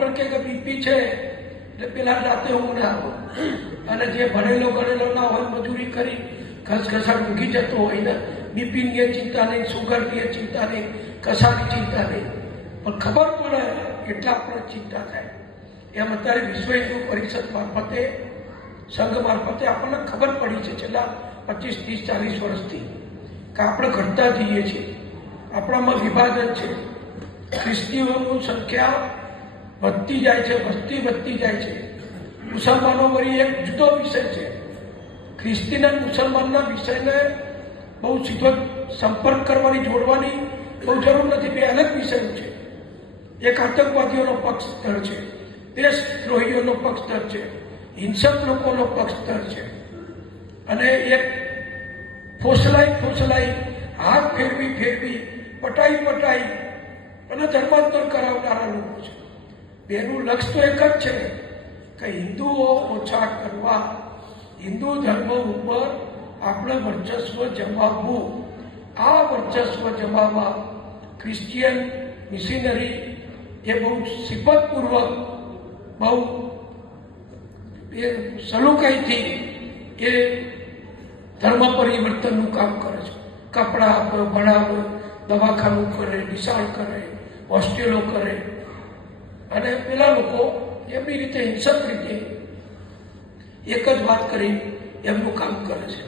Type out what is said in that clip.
Doctor કે BP છે એટલે પેલા રાતે ઊંઘ ના આવે, અને જે ભણેલો ગણેલો ના હોય, મજૂરી કરી ઘસઘસાટ ઊંઘી જતો હોય ને, બીપીની ચિંતા નહીં, સુગરની ચિંતા નહીં, કશાની ચિંતા નહીં, પણ ખબર પડે એટલા આપણે ચિંતા થાય. એમ અત્યારે વિશ્વ હિન્દુ પરિષદ મારફતે, સંઘ મારફતે આપણને ખબર પડી છે છેલ્લા 25, 30, 40 વર્ષથી કે આપણે ઘટતા જઈએ છીએ, આપણામાં વિભાજન છે, ખ્રિસ્તીઓની સંખ્યા વધતી જાય છે, વસ્તી વધતી જાય છે. મુસલમાનો વળી એક જુદો વિષય છે. ખ્રિસ્તીના મુસલમાનના વિષયને બહુ સીધો સંપર્ક કરવાની, જોડવાની બહુ જરૂર નથી. બે અલગ વિષયો છે. એક આતંકવાદીઓનો પક્ષધર છે, દેશદ્રોહીઓનો પક્ષધર છે, હિંસક લોકોનો પક્ષધર છે, અને એક ફોસલાઈ હાથ ફેરવી પટાઈ અને ધર્માંતર કરાવનારા લોકો છે. બેનું લક્ષ્ય તો એક જ છે કે હિન્દુઓ ઓછા કરવા, હિન્દુ ધર્મ ઉપર આપણે વર્ચસ્વ જમાવવું. આ વર્ચસ્વ જમાવવા ક્રિશ્ચિયન મિશનરી એ બહુ સિફતપૂર્વક, બહુ સલુકાઈથી એ ધર્મ પરિવર્તનનું કામ કરે છે. કપડાં આપે, ભણાવે, દવાખાનું કરે, નિશાળ કરે, હોસ્ટેલો કરે, અને પેલા લોકો એમની રીતે હિંસક રીતે એક જ વાત કરી એમનું કામ કરે છે.